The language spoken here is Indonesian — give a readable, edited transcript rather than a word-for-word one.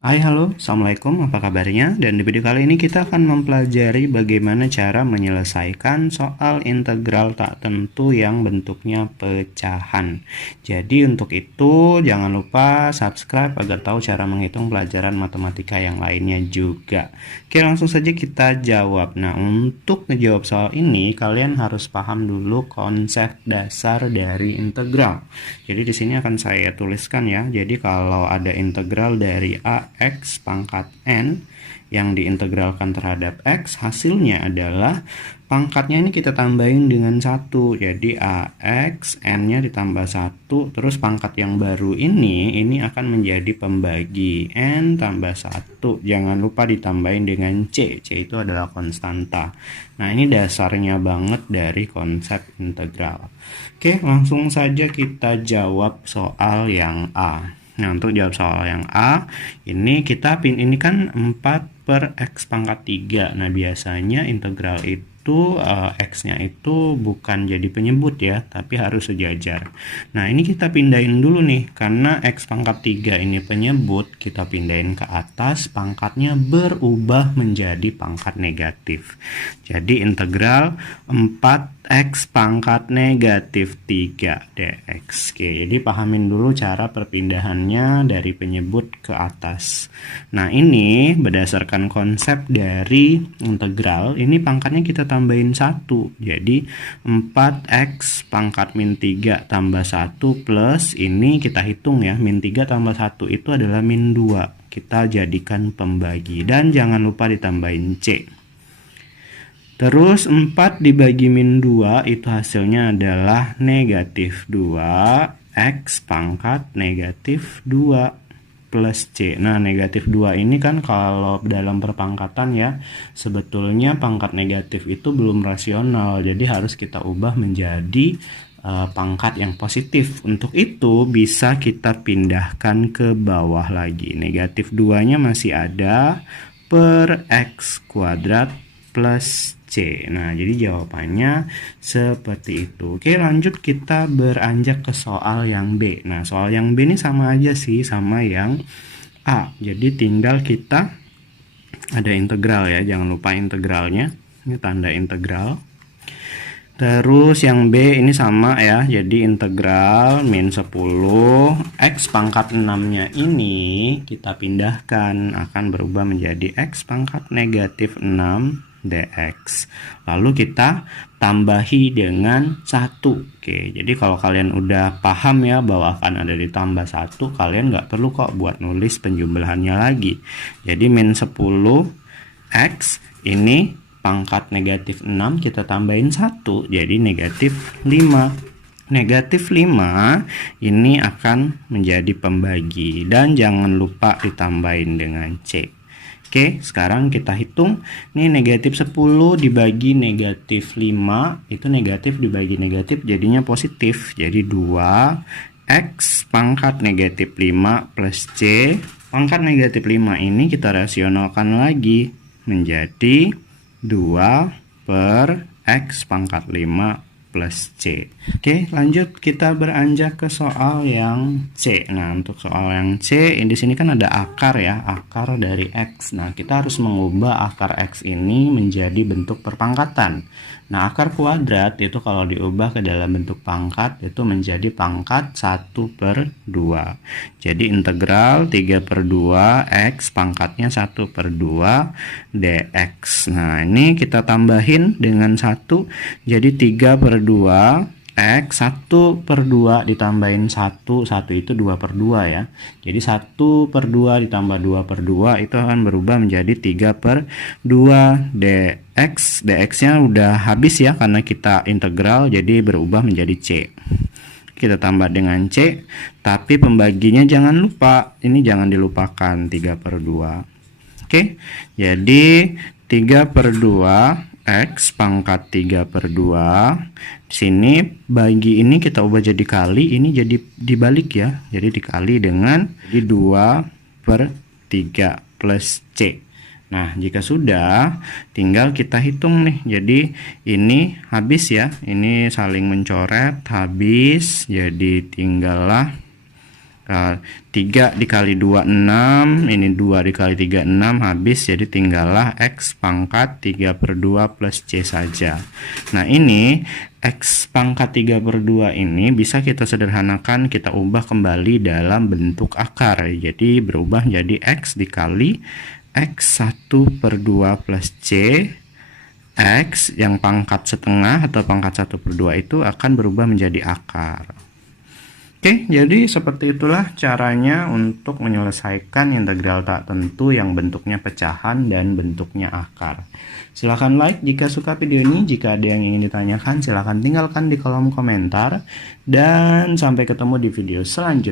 Hai, halo, Assalamualaikum, apa kabarnya? Dan di video kali ini kita akan mempelajari bagaimana cara menyelesaikan soal integral tak tentu yang bentuknya pecahan. Jadi untuk itu jangan lupa subscribe agar tahu cara menghitung pelajaran matematika yang lainnya juga. Oke, langsung saja kita jawab. Nah, untuk ngejawab soal ini kalian harus paham dulu konsep dasar dari integral. Jadi di sini akan saya tuliskan ya. Jadi kalau ada integral dari ax pangkat n yang diintegralkan terhadap x, hasilnya adalah pangkatnya ini kita tambahin dengan 1. Jadi ax n-nya ditambah 1, terus pangkat yang baru ini akan menjadi pembagi n tambah 1. Jangan lupa ditambahin dengan c. C itu adalah konstanta. Nah, ini dasarnya banget dari konsep integral. Oke, langsung saja kita jawab soal yang A. Nah, untuk jawab soal yang A, ini kan 4 per x pangkat 3. Nah, biasanya integral itu x-nya itu bukan jadi penyebut ya, tapi harus sejajar. Nah, ini kita pindahin dulu nih, karena x pangkat 3 ini penyebut, kita pindahin ke atas, pangkatnya berubah menjadi pangkat negatif. Jadi integral 4x pangkat negatif 3 dx. Oke, jadi pahamin dulu cara perpindahannya dari penyebut ke atas. Nah, ini berdasarkan konsep dari integral, ini pangkatnya kita tambahin 1. Jadi 4x pangkat min 3 tambah 1 plus, ini kita hitung ya, min 3 tambah 1 itu adalah min 2. Kita jadikan pembagi dan jangan lupa ditambahin c. Terus 4 dibagi min 2 itu hasilnya adalah negatif 2 x pangkat negatif 2 plus c. Nah, negatif 2 ini kan kalau dalam perpangkatan ya, sebetulnya pangkat negatif itu belum rasional. Jadi harus kita ubah menjadi pangkat yang positif. Untuk itu bisa kita pindahkan ke bawah lagi. Negatif 2-nya masih ada per x kuadrat plus C. Nah, jadi jawabannya seperti itu. Oke, lanjut kita beranjak ke soal yang B. Nah, soal yang B ini sama aja sih sama yang A. Jadi tinggal kita ada integral ya, jangan lupa integralnya. Ini tanda integral. Terus yang B ini sama ya, jadi integral min 10 x pangkat 6-nya ini kita pindahkan, akan berubah menjadi x pangkat negatif 6 dx. Lalu kita tambahi dengan 1. Oke, jadi kalau kalian udah paham ya bahwa akan ada ditambah 1, kalian nggak perlu kok buat nulis penjumlahannya lagi. Jadi min 10 x ini pangkat negatif 6 kita tambahin 1, jadi negatif 5. Negatif 5 ini akan menjadi pembagi dan jangan lupa ditambahin dengan C. Oke, sekarang kita hitung. Nih negatif 10 dibagi negatif 5, itu negatif dibagi negatif jadinya positif. Jadi 2x pangkat negatif 5 plus C. Pangkat negatif 5 ini kita rasionalkan lagi menjadi 2 per x pangkat 5 plus C. Oke, lanjut kita beranjak ke soal yang C. Nah, untuk soal yang C, di sini kan ada akar ya, akar dari X. Nah, kita harus mengubah akar X ini menjadi bentuk perpangkatan. Nah, akar kuadrat itu kalau diubah ke dalam bentuk pangkat itu menjadi pangkat 1 per 2. Jadi integral 3 per 2 X pangkatnya 1 per 2 dx. Nah, ini kita tambahin dengan 1, jadi 3 per 2 x 1 per 2 ditambahin 1 itu 2 per 2 ya. Jadi 1 per 2 ditambah 2 per 2 itu akan berubah menjadi 3 per 2 dx. Dx nya udah habis ya karena kita integral, jadi berubah menjadi C. Kita tambah dengan C, tapi pembaginya jangan lupa, ini jangan dilupakan, 3 per 2. Oke, jadi 3 per 2 X pangkat 3 per 2. Di sini bagi ini kita ubah jadi kali, ini jadi dibalik ya. Jadi dikali dengan jadi 2 per 3 plus C. Nah, jika sudah, tinggal kita hitung nih. Jadi ini habis ya. Ini saling mencoret, habis. Jadi tinggallah 3 dikali 2 6, ini 2 dikali 3 6, habis, jadi tinggallah X pangkat 3/2 plus C saja. Nah ini X pangkat 3/2 ini bisa kita sederhanakan, kita ubah kembali dalam bentuk akar. Jadi berubah jadi X dikali X 1/2 plus C. X yang pangkat setengah atau pangkat 1/2 itu akan berubah menjadi akar. Oke, jadi seperti itulah caranya untuk menyelesaikan integral tak tentu yang bentuknya pecahan dan bentuknya akar. Silahkan like jika suka video ini. Jika ada yang ingin ditanyakan, silahkan tinggalkan di kolom komentar. Dan sampai ketemu di video selanjutnya.